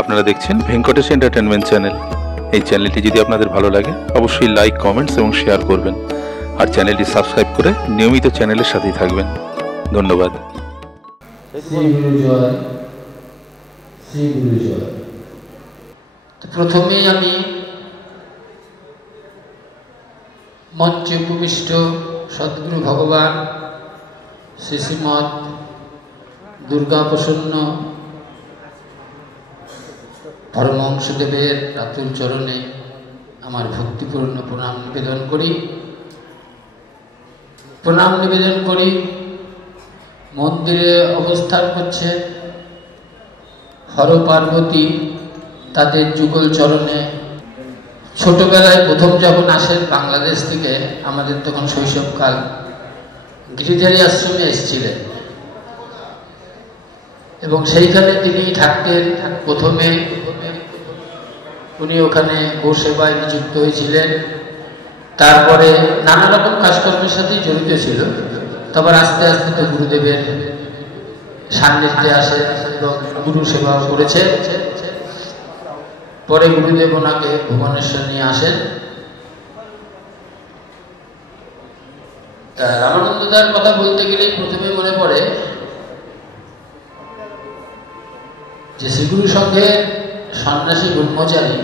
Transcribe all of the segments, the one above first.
আপনারা দেখছেন Venkatesh entertainment channel. এই চ্যানেলটি যদি আপনাদের ভালো লাগে অবশ্যই লাইক, কমেন্টস এবং শেয়ার করবেন, আর চ্যানেলটি সাবস্ক্রাইব করে নিয়মিত চ্যানেলের সাথেই থাকবেন। ধন্যবাদ। প্রথমেই আমি মঞ্চে উপবিষ্ট সদ্গুরু ভগবান শ্রী শ্রীমৎ দুর্গা প্রসন্ন পরমহংসদেবের রাতুল চরণে আমার ভক্তিপূর্ণ প্রণাম নিবেদন করি। মন্দিরে অবস্থান করছে হর পার্বতী, তাদের যুগল চরণে। ছোটবেলায় প্রথম যখন আসেন বাংলাদেশ থেকে, আমাদের তখন শৈশবকাল, গিরিধারী আশ্রমে এসেছিলেন এবং সেইখানে তিনি থাকতেন। প্রথমে উনি ওখানে গোসেবায় নিযুক্ত হয়েছিলেন, তারপরে নানা রকম কাজকর্মের সাথেই জড়িত ছিল। তারপর আস্তে আস্তে তো গুরুদেবের সান্নিধ্যে আসেন এবং গুরু সেবাও করেছে। পরে গুরুদেব ওনাকে ভুবনেশ্বর নিয়ে আসেন। তা রামানন্দদার কথা বলতে গেলে প্রথমে মনে পড়ে যে শ্রীগুরু সংঘের সন্ন্যাসী ব্রহ্মচারী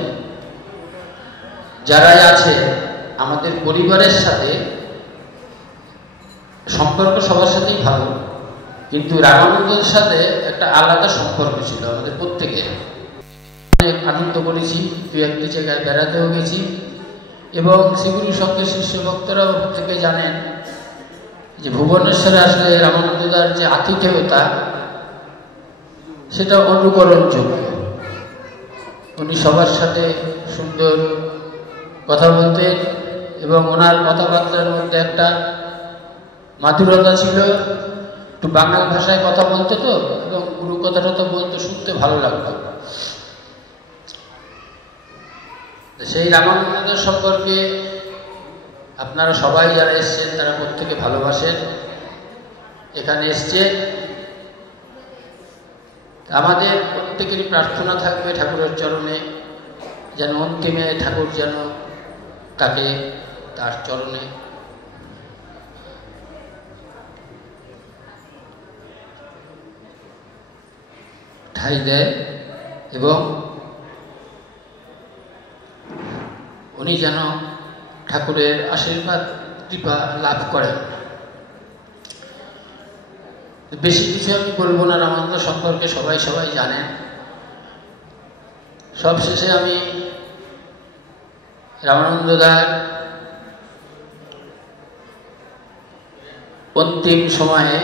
যারাই আছে, আমাদের পরিবারের সাথে সম্পর্ক সবার সাথেই ভালো, কিন্তু রামানন্দের সাথে একটা আলাদা সম্পর্ক ছিল আমাদের প্রত্যেকের। অনেক আনন্দ করেছি, দু একটি জায়গায় বেড়াতেও গেছি এবং শ্রীগুরু সংঘের শিষ্য ভক্তরা থেকে জানেন যে ভুবনেশ্বরে আসলে রামানন্দদার যে আতিথেয়তা সেটা অনুকরণযোগ্য। উনি সবার সাথে সুন্দর কথা বলতেন এবং ওনার কথাবার্তার মধ্যে একটা মাধুরতা ছিল। একটু বাংলা ভাষায় কথা বলতো তো, এবং গুরু কথাটা তো বলতো, শুনতে ভালো লাগতো। সেই রামানন্দের সম্পর্কে আপনারা সবাই যারা এসছেন তারা প্রত্যেকে ভালোবাসেন, এখানে এসছে। আমাদের প্রত্যেকেরই প্রার্থনা থাকবে ঠাকুরের চরণে, যেন অন্তিমে ঠাকুর যেন তাকে তার চরণে ঠাঁই দেয় এবং উনি যেন ঠাকুরের আশীর্বাদ কৃপা লাভ করেন। বেশি কিছু আমি বলবো না, রামানন্দ সম্পর্কে সবাই জানেন। সবশেষে আমি রামানন্দদার অন্তিম সময়ে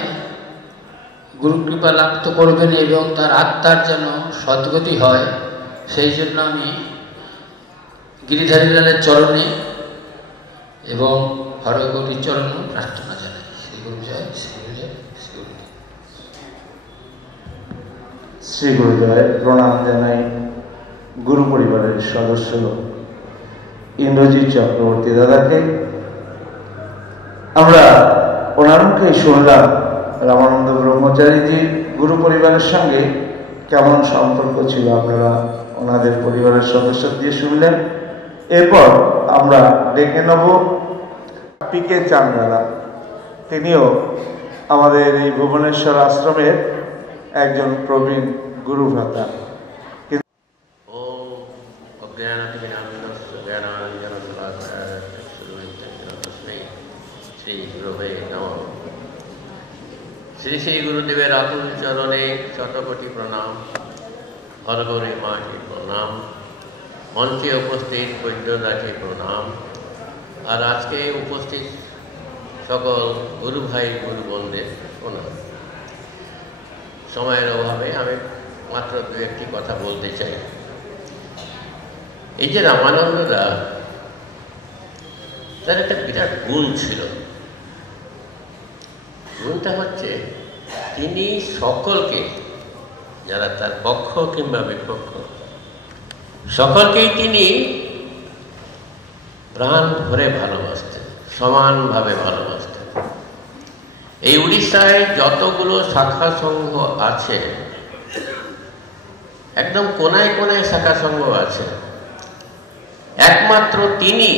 গুরু কৃপা লাভ তো করবেন এবং তার আত্মার যেন সদ্গতি হয়, সেই জন্য আমি গিরিধারী লালের চরণে এবং হরগৌরীর চরণে প্রার্থনা জানাই। শ্রী গুরু জয়, শ্রী গুরু জয়, শ্রী গুরু জয়। শ্রী গুরু জয়। প্রণাম জানাই গুরু পরিবারের সদস্য ইন্দ্রজিৎ চক্রবর্তী দাদাকে। আমরা ওনার মুখে শুনলাম রামানন্দ ব্রহ্মচারীজির গুরু পরিবারের সঙ্গে কেমন সম্পর্ক ছিল, আপনারা ওনাদের পরিবারের সদস্য দিয়ে শুনলেন। এরপর আমরা ডেকে নেব পিকে চান্দ্রালা। তিনিও আমাদের এই ভুবনেশ্বর আশ্রমের একজন প্রবীণ গুরু ভ্রাতা। শ্রী শ্রী গুরুদেবের আতুল চরণে শতকোটি প্রণাম, হরগৌরী মাকে প্রণাম, মঞ্চে উপস্থিত বৈদ্যনাথে প্রণাম, আর আজকে উপস্থিত সকল গুরু ভাই গুরু বোনদের প্রণাম। সময়ের অভাবে আমি মাত্র দু একটি কথা বলতে চাই। এই যে রামানন্দদা, তার একটা বিরাট গুণ ছিল। গুণটা হচ্ছে তিনি সকলকে, যারা তার পক্ষ কিংবা বিপক্ষ, সকলকেই তিনি প্রাণ ভরে ভালোবাসতেন, সমানভাবে ভালোবাসতেন। এই উড়িষ্যায় যতগুলো শাখা সংঘ আছে একদম কোনায় কোনায় শাখা সংঘ আছে। একমাত্র তিনি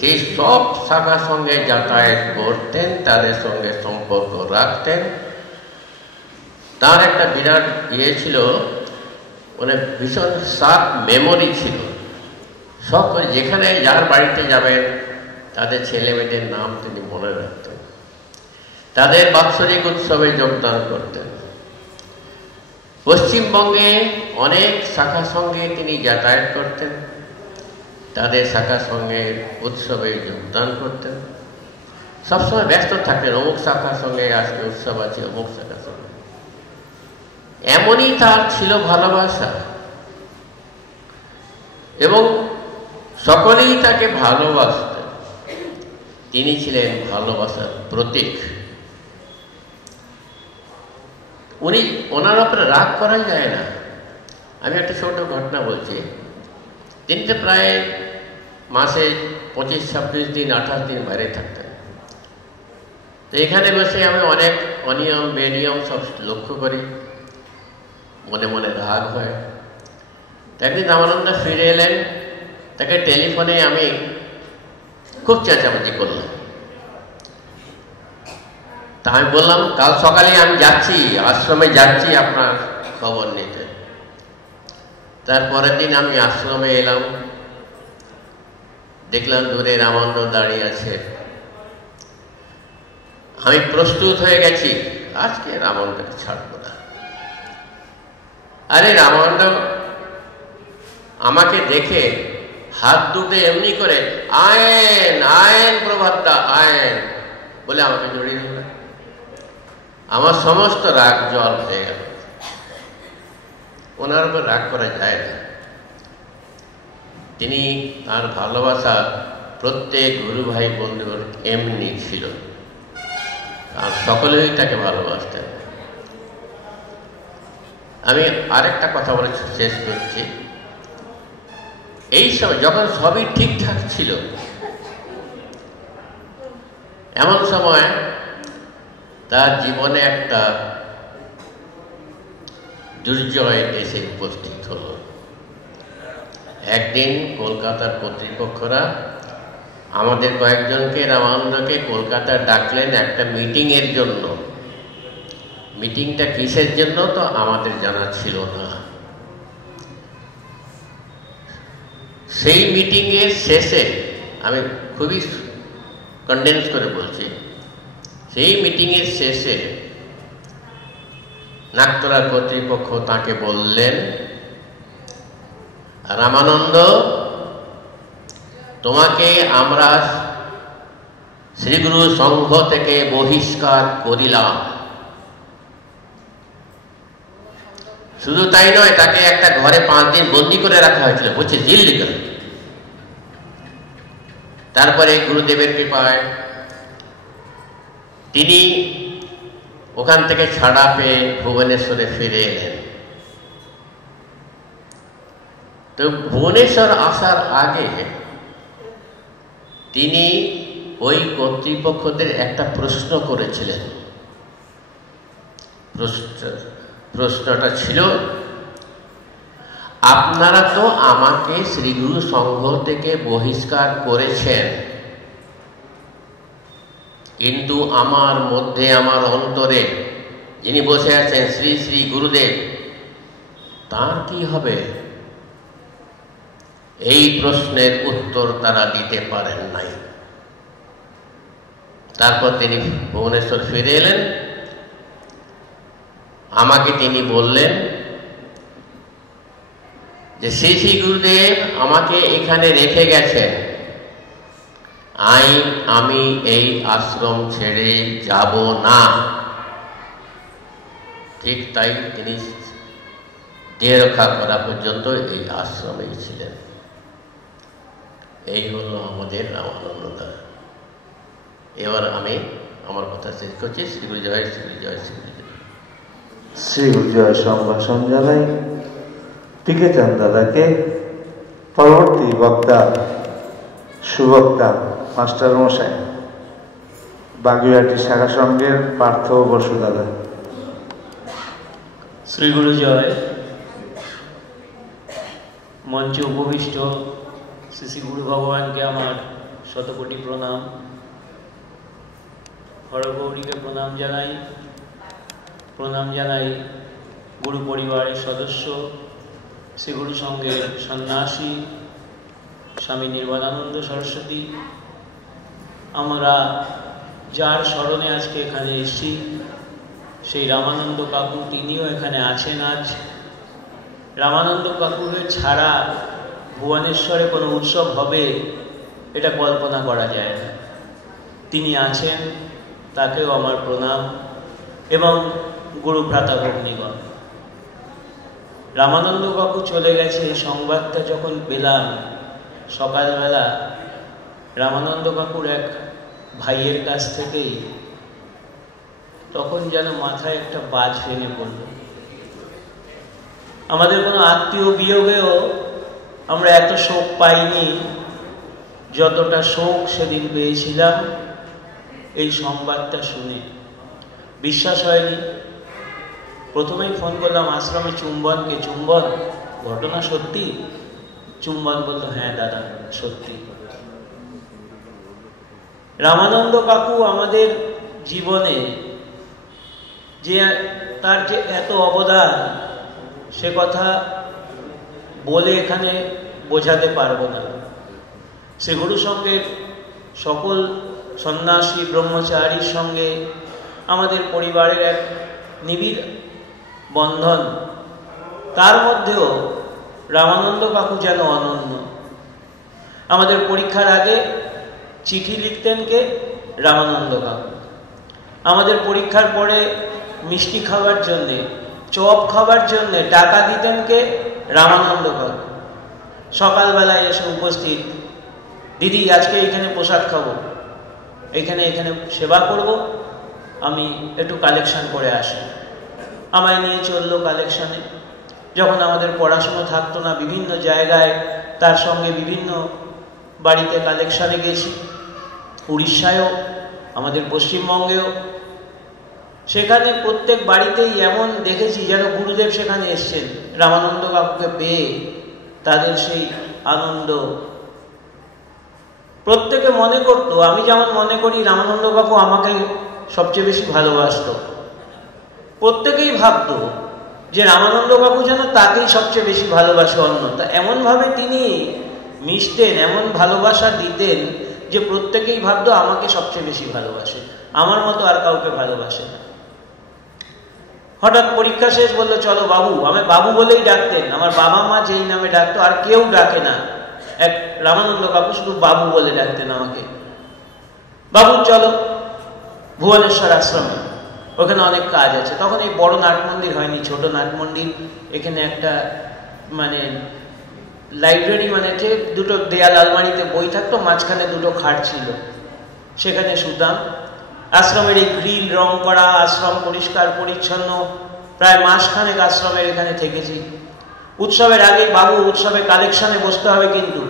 সেই সব শাখা সঙ্গে যাতায়াত করতেন, তাদের সঙ্গে সম্পর্ক রাখতেন। তার একটা বিরাট ইয়ে ছিল, মানে ভীষণ শার্প মেমোরি ছিল। সব যেখানে যার বাড়িতে যাবেন তাদের ছেলে মেয়েদের নাম তিনি মনে রাখতেন, তাদের বাৎসরিক উৎসবে যোগদান করতেন। পশ্চিমবঙ্গে অনেক শাখা সঙ্গে তিনি যাতায়াত করতেন, তাদের শাখা সঙ্গে উৎসবে যোগদান করতেন। সবসময় ব্যস্ত থাকতেন, অমুক শাখার সঙ্গে আজকে উৎসব আছে, অমুক শাখার সঙ্গে। এমনই তার ছিল ভালোবাসা, এবং সকলেই তাকে ভালোবাসতেন। তিনি ছিলেন ভালোবাসার প্রতীক। ওনার উপরে রাগ করা যায় না। আমি একটা ছোট ঘটনা বলছি। তিনি তো প্রায় মাসে 25-26 দিন 28 দিন বাইরে থাকতেন। তো এখানে বসে আমি অনেক অনিয়ম বেনিয়ম সব লক্ষ্য করি, মনে মনে রাগ হয়। একদিন রামানন্দ ফিরে এলেন, তাকে টেলিফোনে আমি খুব চেঁচামেচি করলাম। তা আমি বললাম, কাল সকালে আমি যাচ্ছি, আশ্রমে যাচ্ছি আপনার খবর নিতে। তারপরের দিন আমি আশ্রমে এলাম, দেখলাম দূরে রামানন্দ দাঁড়িয়ে আছে। আমি প্রস্তুত হয়ে গেছি, আজকে রামানন্দকে ছাড়বো না। আরে রামানন্দ আমাকে দেখে হাত দুটো এমনি করে আয়েন আয়েন প্রভাতটা আয়েন বলে আমাকে জড়িয়ে ধরলেন। আমার সমস্ত রাগ জল হয়ে গেল। ওনার উপর রাগ করা যায় না। তিনি তার ভালোবাসা প্রত্যেক গুরু ভাই বন্ধুর এমনি ছিল, আর সকলেই তাকে ভালোবাসতেন। আমি আরেকটা কথা বলে শেষ করছি। এই সময় যখন সবই ঠিকঠাক ছিল, এমন সময় তার জীবনে একটা দুর্জয় এসে উপস্থিত হল। একদিন কলকাতার কর্তৃপক্ষরা আমাদের কয়েকজনকে, রামানন্দকে কলকাতা ডাকলেন একটা মিটিংয়ের জন্য। মিটিংটা কিসের জন্য তো আমাদের জানা ছিল না। সেই মিটিংয়ের শেষে, আমি খুবই কনডেন্স করে বলছি, সেই মিটিংয়ের শেষে নাগতলা কর্তৃপক্ষ তাকে বললেন, রামানন্দ, তোমাকে আমরা শ্রীগুরু সংঘ থেকে বহিষ্কার করিলাম। শুধু তাই নয়, তাকে একটা ঘরে 5 দিন বন্দি করে রাখা হয়েছিল, বলছে জেল লিগাল। তারপরে গুরুদেবের কৃপায় তিনি ওখান থেকে ছাড়া পেয়ে ভুবনেশ্বরে ফিরে এলেন। তো ভুবনেশ্বর আসার আগে তিনি ওই কর্তৃপক্ষদের একটা প্রশ্ন করেছিলেন। প্রশ্নটা ছিল, আপনারা তো আমাকে শ্রীগুরু সংঘ থেকে বহিষ্কার করেছেন, কিন্তু আমার মধ্যে, আমার অন্তরে যিনি বসে আছেন শ্রী শ্রী গুরুদেব, তার কি হবে? এই প্রশ্নের উত্তর তারা দিতে পারেন নাই। তারপর তিনি ভুবনেশ্বর ফিরে এলেন। আমাকে তিনি বললেন যে শ্রী শ্রী গুরুদেব আমাকে এখানে রেখে গেছেন, আমি এই আশ্রম ছেড়ে যাব না। ঠিক তাই তিনি দেহ রক্ষা করা পর্যন্ত এই আশ্রমেই ছিলেন। এই হলো আমাদের রামানন্দদা। এবার আমি আমার কথা শেষ করছি। শ্রীগুরু জয়, শ্রীগুরু জয়, শ্রীগুরু জয়। শ্রীগুরু জয় সম্ভাষণ জানাই টিকে চান দাদাকে। পরবর্তী বক্তা, সুবক্তা মাস্টার মশাই, বাগুইআটি শাখা সংঘের পার্থ বসু দাদা। শ্রীগুরু জয়। মঞ্চে উপবিষ্ট শ্রী শ্রী গুরু ভগবানকে আমার শতকোটি প্রণাম, হরগৌরীকে প্রণাম জানাই গুরু পরিবারের সদস্য, শ্রী গুরু সঙ্গের সন্ন্যাসী স্বামী নির্বাণানন্দ সরস্বতী। আমরা যার স্মরণে আজকে এখানে এসেছি সেই রামানন্দ কাকু, তিনিও এখানে আছেন আজ। রামানন্দ কাকুকে ছাড়া ভুবনেশ্বরে কোনো উৎসব হবে এটা কল্পনা করা যায় না। তিনি আছেন, তাকেও আমার প্রণাম এবং গুরু ভ্রাতা ভগ্নীগণ। রামানন্দ কাকু চলে গেছে এই সংবাদটা যখন পেলাম সকালবেলা, রামানন্দ কাকুর এক ভাইয়ের কাছ থেকেই, তখন যেন মাথায় একটা বাজ ভেঙে পড়ল। আমাদের কোনো আত্মীয় বিয়োগেও আমরা এত শোক পাইনি যতটা শোক সেদিন পেয়েছিলাম এই সংবাদটা শুনে। বিশ্বাস হয়নি। প্রথমেই ফোন করলাম আশ্রমে চুম্বনকে, চুম্বন ঘটনা সত্যি? চুম্বন বলল হ্যাঁ দাদা সত্যি। রামানন্দ কাকু আমাদের জীবনে যে তার যে এত অবদান সে কথা বলে এখানে বোঝাতে পারবো না। শ্রী গুরু সঙ্গের সকল সন্ন্যাসী ব্রহ্মচারীর সঙ্গে আমাদের পরিবারের এক নিবিড় বন্ধন, তার মধ্যেও রামানন্দ কাকু যেন অনন্য। আমাদের পরীক্ষার আগে চিঠি লিখতেন কে? রামানন্দ কাকু। আমাদের পরীক্ষার পরে মিষ্টি খাবার জন্যে, চপ খাবার জন্যে টাকা দিতেন কে? রামানন্দ কাকু। সকালবেলায় এসে উপস্থিত, দিদি আজকে এখানে প্রসাদ খাবো, এখানে সেবা করব, আমি একটু কালেকশন করে আসি। আমায় নিয়ে চললো কালেকশনে। যখন আমাদের পড়াশুনো থাকতো না, বিভিন্ন জায়গায় তার সঙ্গে বিভিন্ন বাড়িতে কালেকশনে গেছি, উড়িষ্যায়ও, আমাদের পশ্চিমবঙ্গেও। সেখানে প্রত্যেক বাড়িতেই এমন দেখেছি যেন গুরুদেব সেখানে এসছেন। রামানন্দ কাকুকে পেয়ে তাদের সেই আনন্দ, প্রত্যেকে মনে করতো, আমি যেমন মনে করি রামানন্দ কাকু আমাকে সবচেয়ে বেশি ভালোবাসত, প্রত্যেকেই ভাবতো যে রামানন্দ কাকু যেন তাকেই সবচেয়ে বেশি ভালোবাসে অন্যতা। এমনভাবে তিনি মিশতেন, এমন ভালোবাসা দিতেন যে প্রত্যেকেই ভাবতো আমাকে সবচেয়ে বেশি ভালোবাসে, আমার মতো আর কাউকে ভালোবাসে না। হঠাৎ পরীক্ষা শেষ, বললো চলো বাবু। আমি বাবু বলেই ডাকতেন, আমার বাবা মা যেই নামে ডাকতো আর কেউ ডাকে না, এক রামানন্দ কাকু শুধু বাবু বলে ডাকতেন আমাকে। বাবু চলো ভুবনেশ্বর আশ্রমে, ওখানে অনেক কাজ আছে। তখন এই বড় নাট মন্দির হয়নি, ছোট নাট মন্দির। এখানে একটা মানে লাইব্রেরি, মানে যে দুটো দেয়াল আলমারিতে বই থাকতো, মাঝখানে দুটো খাট ছিল, সেখানে শুতাম। আশ্রমের এই গ্রিল রং করা, আশ্রম পরিষ্কার পরিচ্ছন্ন, প্রায় মাসখানেক আশ্রমের এখানে থেকেছি। উৎসবের আগে বাবু উৎসবে কালেকশনে বসতে হবে, কিন্তু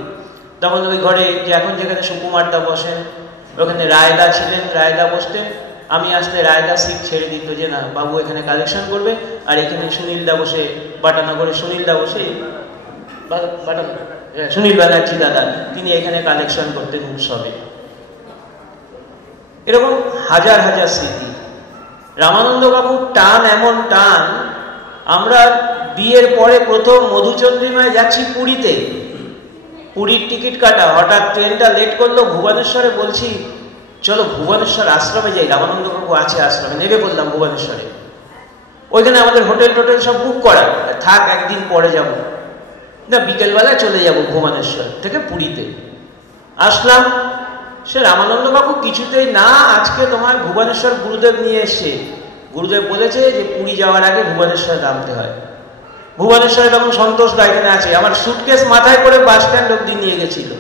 তখন ওই ঘরে যে এখন যেখানে সুকুমারদা বসেন, ওখানে রায়দা ছিলেন, রায়দা বসতেন। আমি আসলে রায়দা সিট ছেড়ে দিত যে না বাবু এখানে কালেকশন করবে, আর এখানে সুনীলদা বসে, বাটানগরে সুনীলদা বসে, সুনীল ব্যানার্জি দাদা, তিনি এখানে কালেকশন করতেন উৎসবে। এরকম হাজার হাজার স্মৃতি। রামানন্দ কাকুর টান, এমন টান, আমরা বিয়ের পরে প্রথম মধুচন্দ্রিমায় যাচ্ছি পুরীতে, পুরীর টিকিট কাটা, হঠাৎ ট্রেনটা লেট করলো ভুবনেশ্বরে। বলছি চলো ভুবনেশ্বর আশ্রমে যাই, রামানন্দ কাকু আছে আশ্রমে। নেমে পড়লাম ভুবনেশ্বরে। ওইখানে আমাদের হোটেল টোটেল সব বুক করা, থাক একদিন পরে যাব না, বিকেলবেলায় চলে যাব ভুবনেশ্বর থেকে পুরীতে। আসলাম, সে রামানন্দ কাকু কিছুতেই না, আজকে তোমার ভুবনেশ্বর গুরুদেব নিয়ে এসছে। গুরুদেব বলেছে যে পুরী যাওয়ার আগে ভুবনেশ্বরে নামতে হয়। ভুবনেশ্বরে তখন সন্তোষ দা এখানে আছে, আমার সুটকেস মাথায় করে বাস স্ট্যান্ড অব্দি নিয়ে গেছিল।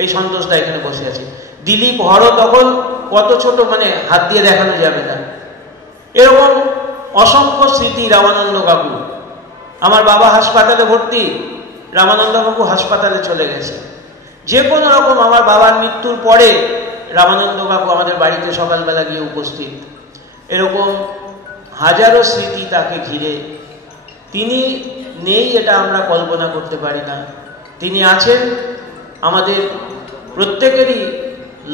এই সন্তোষ দা এখানে বসে আছে। দিলীপ হর তখন কত ছোট, মানে হাত দিয়ে দেখানো যাবে না। এরকম অসংখ্য স্মৃতি রামানন্দ কাকু। আমার বাবা হাসপাতালে ভর্তি, রামানন্দ কাকু হাসপাতালে চলে গেছে। যে কোনো রকম আমার বাবার মৃত্যুর পরে রামানন্দ কাকু আমাদের বাড়িতে সকালবেলা গিয়ে উপস্থিত। এরকম হাজারো স্মৃতি তাকে ঘিরে। তিনি নেই এটা আমরা কল্পনা করতে পারি না। তিনি আছেন। আমাদের প্রত্যেকেরই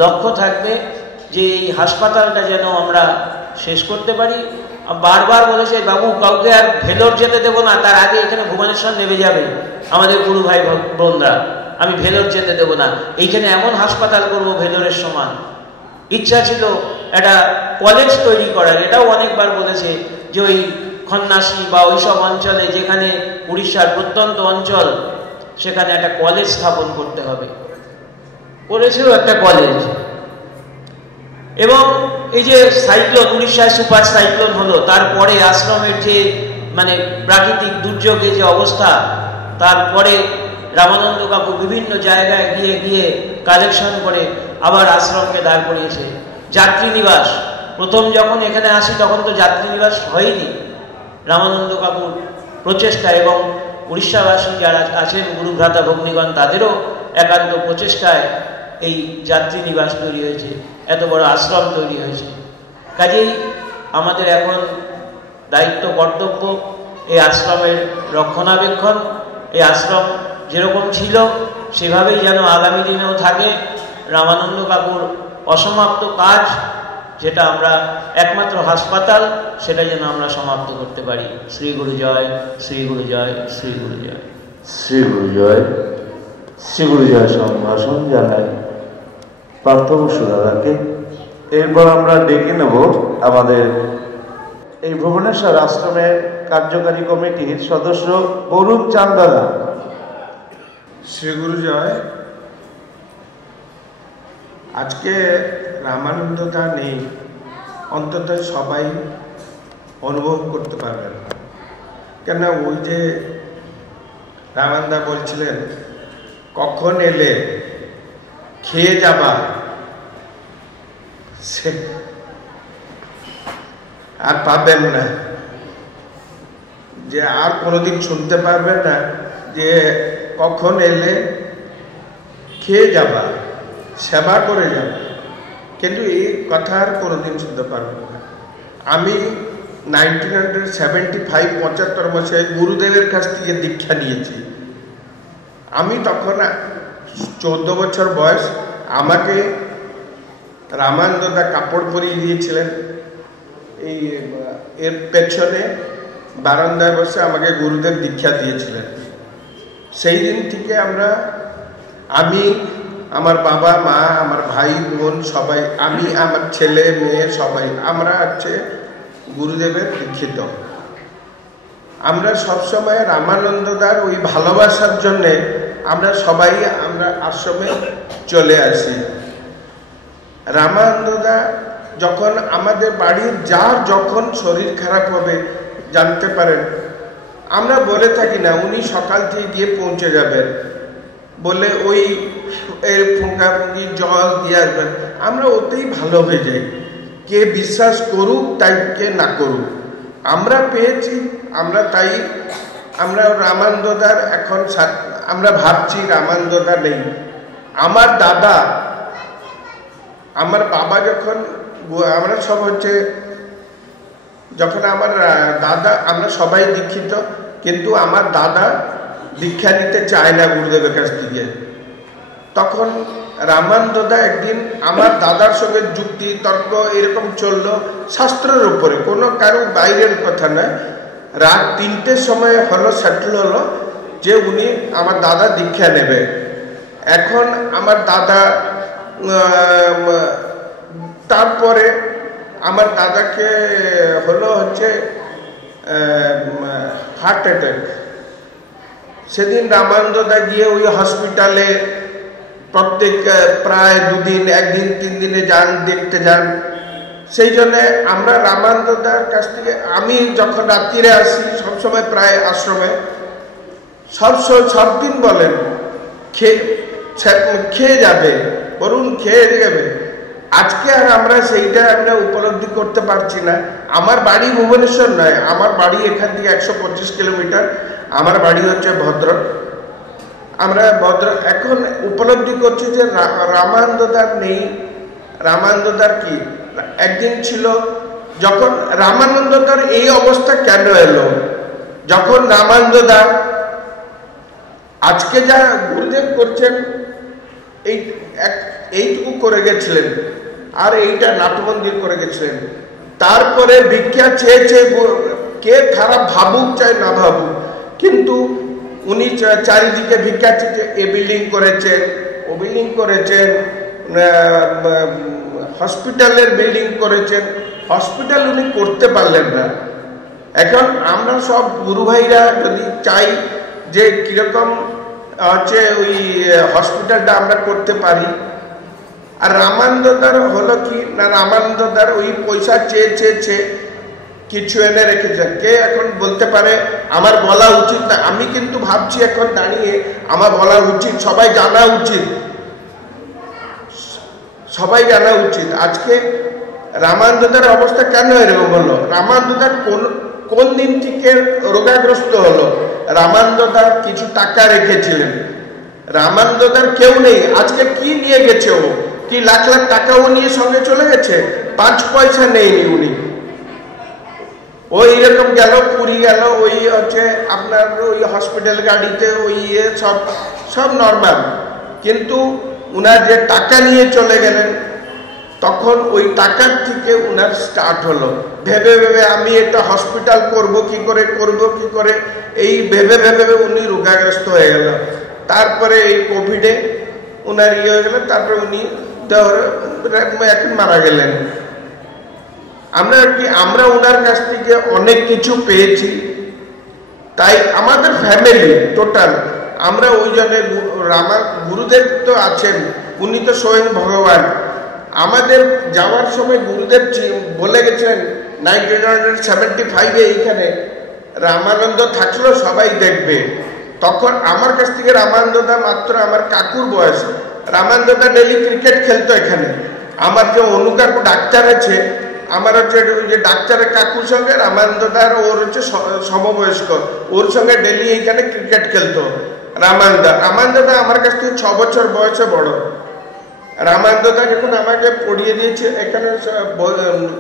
লক্ষ্য থাকবে যে এই হাসপাতালটা যেন আমরা শেষ করতে পারি। বারবার বলেছে বাবু কাউকে আর ভেলোর যেতে দেবো না, তার আগে এখানে ভুবনেশ্বর নেমে যাবে আমাদের গুরু ভাই বোনরা, আমি ভেলোর যেতে দেবো না, এইখানে এমন হাসপাতাল করবো ভেলোরের সমান। ইচ্ছা ছিল একটা কলেজ তৈরি করার, এটাও অনেকবার বলেছে যে ওই খন্নাসি বা ওইসব অঞ্চলে যেখানে উড়িষ্যার প্রত্যন্ত অঞ্চল সেখানে একটা কলেজ স্থাপন করতে হবে। করেছিল একটা কলেজ। এবং এই যে সাইক্লোন, উড়িষ্যায় সুপার সাইক্লোন হলো, তারপরে আশ্রমের যে মানে প্রাকৃতিক দুর্যোগে যে অবস্থা, তারপরে রামানন্দ কাকু বিভিন্ন জায়গায় গিয়ে গিয়ে কালেকশন করে আবার আশ্রমকে দাঁড় করিয়েছে। যাত্রীনিবাস, প্রথম যখন এখানে আসি তখন তো যাত্রীনিবাস হয়নি। রামানন্দ কাকুর প্রচেষ্টা এবং উড়িষ্যাবাসী যারা আছেন গুরুভ্রাতা ভগ্নীগণ তাদেরও একান্ত প্রচেষ্টায় এই যাত্রীনিবাস তৈরি হয়েছে, এত বড় আশ্রম তৈরি হয়েছে। কাজেই আমাদের এখন দায়িত্ব কর্তব্য এই আশ্রমের রক্ষণাবেক্ষণ। এই আশ্রম যেরকম ছিল সেভাবেই যেন আগামী দিনেও থাকে। রামানন্দ কাকুর অসমাপ্ত কাজ, যেটা আমরা একমাত্র হাসপাতাল, সেটা যেন আমরা সমাপ্ত করতে পারি। শ্রী গুরু জয়, শ্রী গুরু জয়, শ্রী গুরু জয়, শ্রী গুরু জয়। শ্রী গুরু জয় সম্ভাষণ জানাই পার্থ বসু দাদাকে। এরপর আমরা ডেকে নেব আমাদের এই ভুবনেশ্বর আশ্রমের কার্যকারী কমিটির সদস্য বরুণ চাঁদ দাদা। শ্রী গুরু জয়। আজকে রামানন্দদা নেই, অন্তত সবাই অনুভব করতে পারবেন না। কেন ওই যে রামানন্দা বলছিলেন কখন এলে খেয়ে যাবা, সে আর পাবেন না, যে আর কোনোদিন শুনতে পারবেন না যে কখন এলে খেয়ে যাবা, সেবা করে যাবা, কিন্তু এই কথা আর কোনোদিন শুনতে পারবেন না। আমি 1975 বছরে গুরুদেবের কাছ থেকে দীক্ষা নিয়েছি। আমি তখন 14 বছর বয়স। আমাকে রামানন্দদা কাপড় পরিয়ে দিয়েছিলেন, এই এর পেছনে বারান্দায় বসে আমাকে গুরুদেব দীক্ষা দিয়েছিলেন। সেই দিন থেকে আমি, আমার বাবা মা, আমার ভাই বোন সবাই, আমি, আমার ছেলে মেয়ে সবাই আমরা হচ্ছে গুরুদেবের দীক্ষিত। আমরা সবসময় রামানন্দদার ওই ভালোবাসার জন্যে আমরা সবাই আশ্রমে চলে আসি। রামানন্দদা যখন আমাদের বাড়ির যার যখন শরীর খারাপ হবে জানতে পারেন, আমরা বলে থাকি না উনি সকাল থেকে গিয়ে পৌঁছে যাবেন, বলে ওই ফুঁকাফুঁকি জল দিয়ে আসবেন, আমরা ওতেই ভালো হয়ে যাই। কে বিশ্বাস করুক তাই, কে না করুক, আমরা পেয়েছি, আমরা তাই আমরা রামানন্দদার এখন আমরা ভাবছি রামানন্দদা নেই। আমার দাদা, আমার বাবা যখন, আমরা সব হচ্ছে যখন আমার দাদা, আমরা সবাই দীক্ষিত, কিন্তু আমার দাদা দীক্ষা নিতে চায় না গুরুদেবের কাছ থেকে। তখন রামানন্দদা একদিন আমার দাদার সঙ্গে যুক্তি তর্ক এরকম চললো শাস্ত্রের উপরে, কোনো কারো বাইরের কথা নয়। রাত 3টের সময় হলো, সেটেল হলো যে উনি আমার দাদা দীক্ষা নেবে। এখন আমার দাদা, তারপরে আমার দাদাকে হলো হচ্ছে হার্ট অ্যাটাক। সেদিন রামানন্দদা গিয়ে ওই হসপিটালে প্রত্যেক প্রায় 2 দিন, 1 দিন 3 দিনে যান, দেখতে যান। সেই জন্যে আমরা রামানন্দদার কাছ থেকে, আমি যখন রাত্রিরে আসি সবসময় প্রায় আশ্রমে সব দিন বলেন খেয়ে যাবে, বরুণ খেয়ে যাবে। আজকে আর আমরা সেইটা উপলব্ধি করতে পারছি না। আমার বাড়ি ভুবনেশ্বর নয়, আমার বাড়ি এখান থেকে 125 কিলোমিটার। আমার বাড়ি হচ্ছে ভদ্রক। আমরা এখন উপলব্ধি করছি যে রামানন্দদার নেই। রামানন্দদার কি একদিন ছিল, যখন রামানন্দদার এই অবস্থা কেন এলো, যখন রামানন্দদা আজকে যা গুরুদেব করছেন এইটুকু করে গেছিলেন, আর এইটা নাটমন্দির করে গেছিলেন। তারপরে ভিক্ষা চেয়ে কে খারাপ ভাবুক চাই না ভাবুক, কিন্তু উনি চারিদিকে ভিক্ষা চেয়ে এ বিল্ডিং করেছেন, ও বিল্ডিং করেছেন, হসপিটালের বিল্ডিং করেছেন। হসপিটাল উনি করতে পারলেন না। এখন আমরা সব গুরু ভাইরা যদি চাই যে কিরকম হচ্ছে ওই হসপিটালটা আমরা করতে পারি। আর রামানন্দদার হলো কি না, রামানন্দদার ওই পয়সা চেয়ে কিছু এনে রেখেছেন। কে এখন বলতে পারে আমার বলা উচিত না? আমি কিন্তু ভাবছি এখন দাঁড়িয়ে আমার বলা উচিত, সবাই জানা উচিত, সবাই জানা উচিত। আজকে রামানন্দদার অবস্থা কেন এরকম হলো? রামানন্দদার কোন দিন থেকে রোগাগ্রস্ত হলো? রামানন্দদার কিছু টাকা রেখেছিলেন, রামানন্দদার কেউ নেই। আজকে কি নিয়ে গেছে ও? কি লাখ লাখ টাকাও নিয়ে সঙ্গে চলে গেছে? 5 পয়সা নেইনি উনি। ওই এরকম গেল, পুরী গেল, ওই হচ্ছে আপনার ওই হসপিটাল গাড়িতে, ওই সব নর্মাল। কিন্তু উনার যে টাকা নিয়ে চলে গেলেন, তখন ওই টাকার থেকে উনার স্টার্ট হলো ভেবে আমি একটা হসপিটাল করব কি করে, এই ভেবে উনি রোগাগ্রস্ত হয়ে গেল। তারপরে এই কোভিডে উনার হয়ে গেল, তারপরে উনি এখন মারা গেলেন। আমরা ওনার কাছ থেকে অনেক কিছু পেয়েছি। তাই আমাদের ফ্যামিলি টোটাল আমরা ওই জন্য গুরুদেব তো আছেন, উনি তো স্বয়ং ভগবান। আমাদের যাওয়ার সময় গুরুদেব বলে গেছেন 1975-এ এইখানে রামানন্দ থাকলো সবাই দেখবে। তখন আমার কাছ থেকে রামানন্দদা মাত্র আমার কাকুর বয়স। রামানন্দদা ডেলি ক্রিকেট খেলতো এখানে। আমার যে অনুকার ডাক্তার আছে, আমার হচ্ছে ওই যে ডাক্তারের কাকুর সঙ্গে রামানন্দদার ওর হচ্ছে সমবয়স্ক, ওর সঙ্গে ডেলি এইখানে ক্রিকেট খেলতো রামানন্দদা আমার কাছ থেকে 6 বছর বয়সে বড়। রামানন্দদা যখন আমাকে পড়িয়ে দিয়েছে এখানে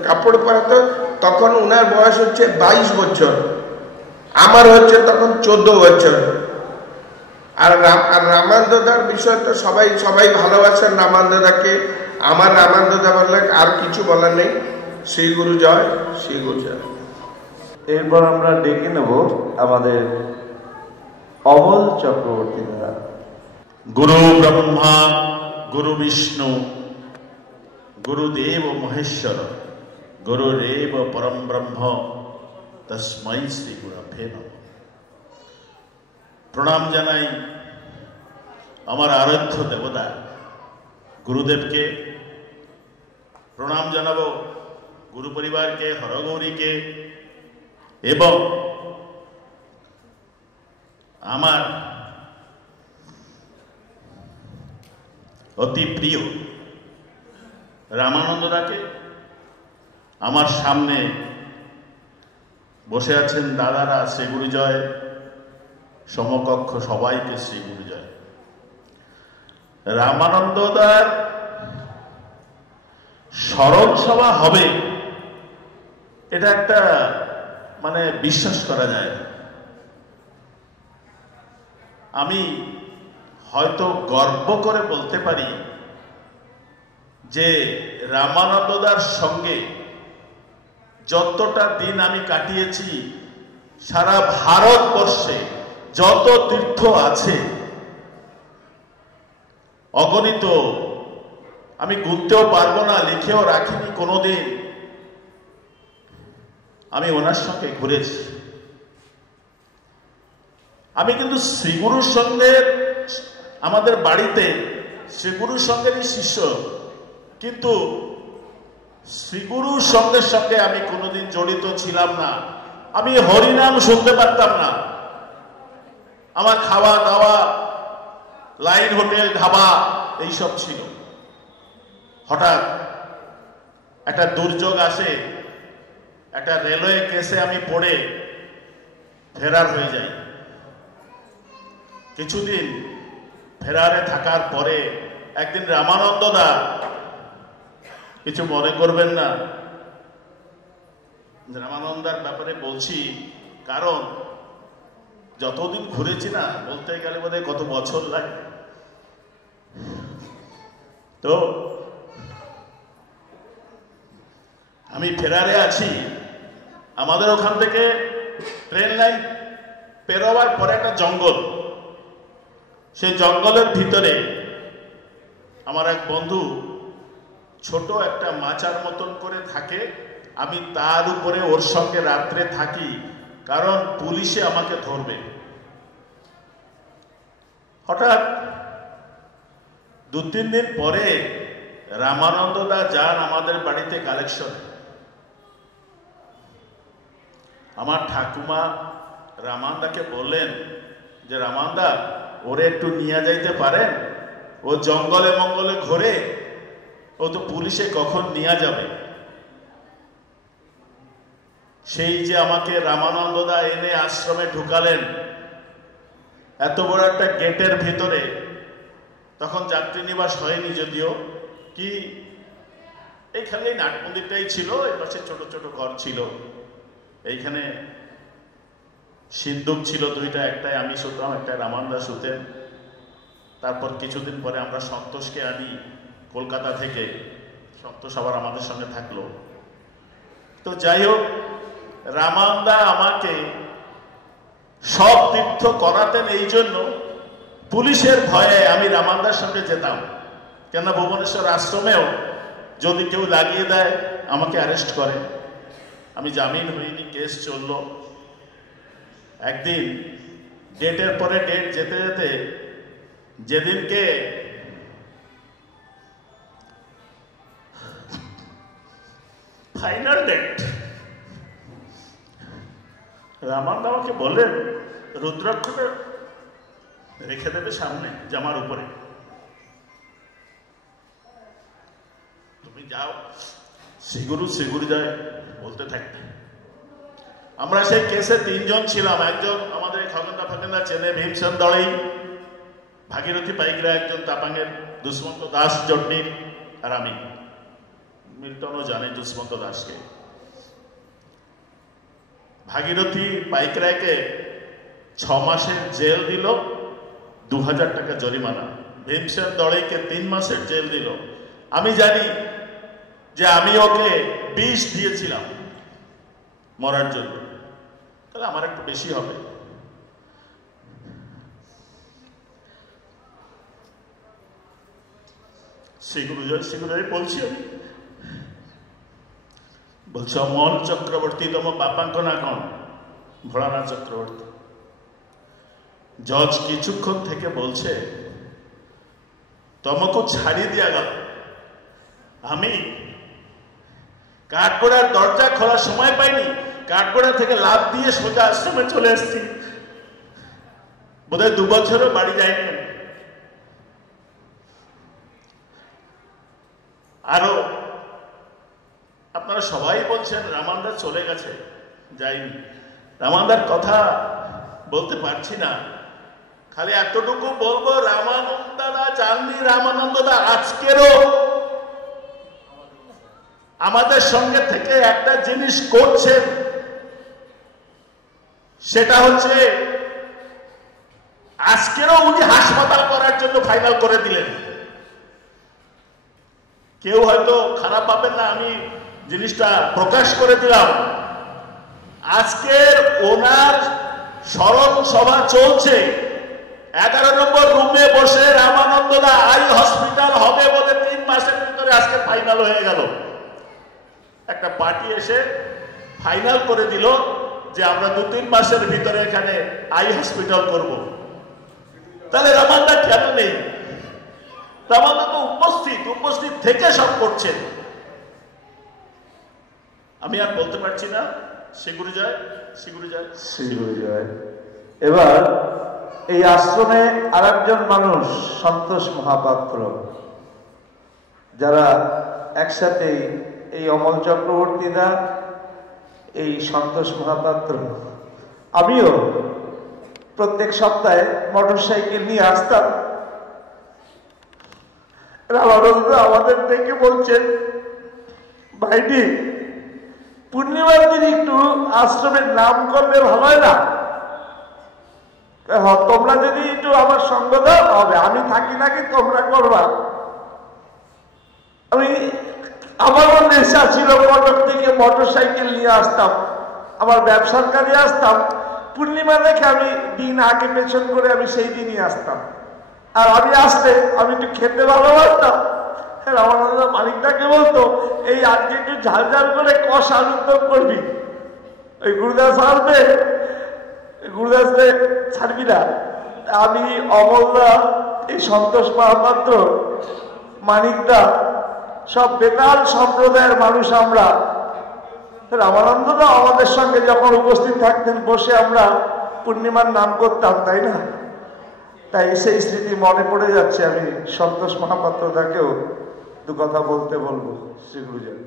কাপড় পরাতো, তখন উনার বয়স হচ্ছে 22 বছর, আমার হচ্ছে তখন 14 বছর। আর রামানন্দদার বিষয় তো সবাই ভালোবাসেন রামানন্দদাকে। আমার রামানন্দদা বললে আর কিছু বলার নেই। শ্রী গুরু জয়, শ্রী গুরু জয়। এরপর আমরা ডেকে নেব আমাদের অমল চক্রবর্তী দ্বারা। গুরু ব্রহ্মা গুরু বিষ্ণু গুরুদেব মহেশ্বর গুরুরেব পরম ব্রহ্ম তস্मै শ্রী গুরুভ্যে নমঃ। প্রণাম জানাই আমার আরাধ্য দেবতা গুরুদেবকে, প্রণাম জানাবো গুরু পরিবারকে, হরগৌরীকে এবং আমার অতি প্রিয় রামানন্দদাকে। আমার সামনে বসে আছেন দাদারা, শ্রী গুরুজয়, সমকক্ষ সবাইকে শ্রী গুরুজয়। রামানন্দদার স্মরণ সভা হবে এটা একটা বিশ্বাস করা যায় না। আমি হয়তো গর্ব করে বলতে পারি যে রামানন্দদার সঙ্গে যতটা দিন আমি কাটিয়েছি, সারা ভারতবর্ষে যত তীর্থ আছে অগণিত, আমি গুনতেও পারবো না, লিখেও রাখিনি কোনোদিন। আমি ওনার সঙ্গে ঘুরেছি। আমি কিন্তু শ্রীগুরুর সঙ্গে, আমাদের বাড়িতে শ্রীগুরুর সঙ্গেরই শিষ্য, কিন্তু শ্রীগুরুর সঙ্গে আমি কোনোদিন জড়িত ছিলাম না। আমি হরিনাম শুনতে পারতাম না। আমার খাওয়া দাওয়া লাইন হোটেল ধাবা এইসব ছিল। হঠাৎ একটা দুর্যোগ আসে, একটা রেলওয়ে কেসে আমি পড়ে ফেরার হয়ে যাই। কিছুদিন ফেরারে থাকার পরে একদিন রামানন্দদা, কিছু মনে করবেন না, রামানন্দার ব্যাপারে বলছি কারণ যতদিন ঘুরেছি না, বলতে গেলে বোধহয় কত বছর লাগে। তো আমি ফেরারে আছি, আমাদের ওখান থেকে ট্রেন লাইন পেরোবার পরে একটা জঙ্গল, সেই জঙ্গলের ভিতরে আমার এক বন্ধু ছোট একটা মাচার মতন করে থাকে, আমি তার উপরে ওর সঙ্গে রাত্রে থাকি, কারণ পুলিশে আমাকে ধরবে। হঠাৎ 2-3 দিন পরে রামানন্দদা যান আমাদের বাড়িতে কালেকশন। আমার ঠাকুমা রামানদাকে বললেন যে রামানদা ওরে একটু নিয়ে যাইতে পারেন, ও জঙ্গলে মঙ্গলে ঘোরে, ও তো পুলিশে কখন নিয়ে যাবে। সেই যে আমাকে রামানন্দদা এনে আশ্রমে ঢুকালেন, এত বড় একটা গেটের ভিতরে, তখন যাত্রী নিবাস হয়নি যদিও, কি এইখানে নাট মন্দিরটাই ছিল, এই পাশে ছোট ছোট ঘর ছিল, এইখানে সিন্দুক ছিল 2টা, একটাই আমি শুতাম, একটাই রামানন্দা শুতেন। তারপর কিছুদিন পরে আমরা সন্তোষকে আনি কলকাতা থেকে, সন্তোষ আবার আমাদের সঙ্গে থাকলো। তো যাই হোক, রামানন্দা আমাকে সব তীর্থ করাতেন, এই জন্য পুলিশের ভয়ে আমি রামানন্দার সঙ্গে যেতাম, কেননা ভুবনেশ্বর আশ্রমেও যদি কেউ লাগিয়ে দেয় আমাকে অ্যারেস্ট করে। আমি জামিন হইনি, কেস চলল। একদিন ডেটের পরে ডেট যেতে যেতে, যেদিনকে ফাইনাল ডেট, রামানন্দা আমাকে বললেন রুদ্রাক্ষটা রেখে দেবে সামনে জামার উপরে, তুমি যাও, সিগুরু যায় বলতে থাকতে। আমরা সেই কেসে 3 জন ছিলাম, একজন আমাদের খগেন্দা চেনে, ভীমসেন দড়াই, ভাগীরথী পাইকরা একজন তাপাঙ্গের, দুষ্মন্ত দাস জটনির, আর আমি। মিল্টনও জানে দুষ্মন্ত দাসকে। ভাগীরথী পাইকরায়কে 6 মাসের জেল দিল, 2000 টাকা জরিমানা। ভীমসেন দড়াইকে 3 মাসের জেল দিল। আমি জানি যে আমি ওকে বিষ দিয়েছিলাম মরার জন্য, তাহলে আমার একটু বেশি হবে। শ্রীগুরুজয় বলছি, আমি বলছি অমল চক্রবর্তী তম বাপাঙ্ক না কন? ভোলানাথ চক্রবর্তী। জজ কিছুক্ষণ থেকে বলছে তমকু ছাড়ি দিয়া গেল। আমি কাঠগোড়ার দরজা খোলার সময় পাইনি, কাঠগোড়া থেকে লাফ দিয়ে সোজা আশ্রমে চলে এসেছি। বোধহয় 2 বছরও বাড়ি যায়নি। আরো আপনারা সবাই বলছেন রামানন্দা চলে গেছে, যাইনি। রামানন্দার কথা বলতে পারছি না, খালি এতটুকু বলবো, রামানন্দদা জাননি, রামানন্দদা আজকেরও আমাদের সঙ্গে থেকে একটা জিনিস করছেন, সেটা হচ্ছে আজকেরও উনি হাসপাতাল করার জন্য ফাইনাল করে দিলেন। কেউ হয়তো খারাপ পাবেন না, আমি জিনিসটা প্রকাশ করে দিলাম। আজকের ওনার স্মরণ সভা চলছে, 11 নম্বর রুমে বসে রামানন্দদা আই হসপিটাল হবে বলে 3 মাসের ভিতরে আজকে ফাইনাল হয়ে গেল। একটা পার্টি এসে ফাইনাল করে দিল যে আমরা 2-3 মাসের ভিতরে এখানে আই হসপিটাল করব। তাহলে রামানন্দা কেন নেই? রামানন্দা তো উপস্থিত থেকে সব করছেন। আমি আর বলতে পারছি না। শ্রীগুরু জয়। এবার এই আশ্রমে আরেকজন মানুষ, সন্তোষ মহাপাত্র, যারা একসাথে, এই অমল চক্রবর্তীদা, এই সন্তোষ মহাপাত্র, আমিও প্রত্যেক সপ্তাহে মোটরসাইকেল নিয়ে আসতাম। রামানন্দ আমাদের দেখে বলছেন, ভাইটি পূর্ণিমার দিন একটু আশ্রমের নাম করলে ভালো হয় না? তোমরা যদি একটু আমার সঙ্গ দাও হবে, আমি থাকি নাকি তোমরা করবা। আমি আমারও নেশা ছিল, কটক থেকে মোটরসাইকেল নিয়ে আসতাম, আমার ব্যবসার কাজে আসতাম, পূর্ণিমা দেখে আমি দিন আগে পেছন করে আমি সেই দিনই আসতাম। আর আমি আসতে আমি একটু খেতে ভালোবাসতাম। রামানন্দ মালিকটাকে বলতো, এই আজকে একটু ঝাল ঝাল করে কষা আলুর দম করবি। ওই গুরুদাস আসবে, গুরুদাসকে ছাড়বি না। আমি, অমলদা, এই সন্তোষ মহাপাত্র, মানিকদা, সব বেতাল সম্প্রদায়ের মানুষ আমরা। রামানন্দদা আমাদের সঙ্গে যখন উপস্থিত থাকতেন, বসে আমরা পূর্ণিমার নাম করতাম, তাই না? তাই সেই স্মৃতি মনে পড়ে যাচ্ছে। আমি সন্তোষ মহাপাত্রদাকেও দু কথা বলতে বলবো। শ্রী গুরুজন।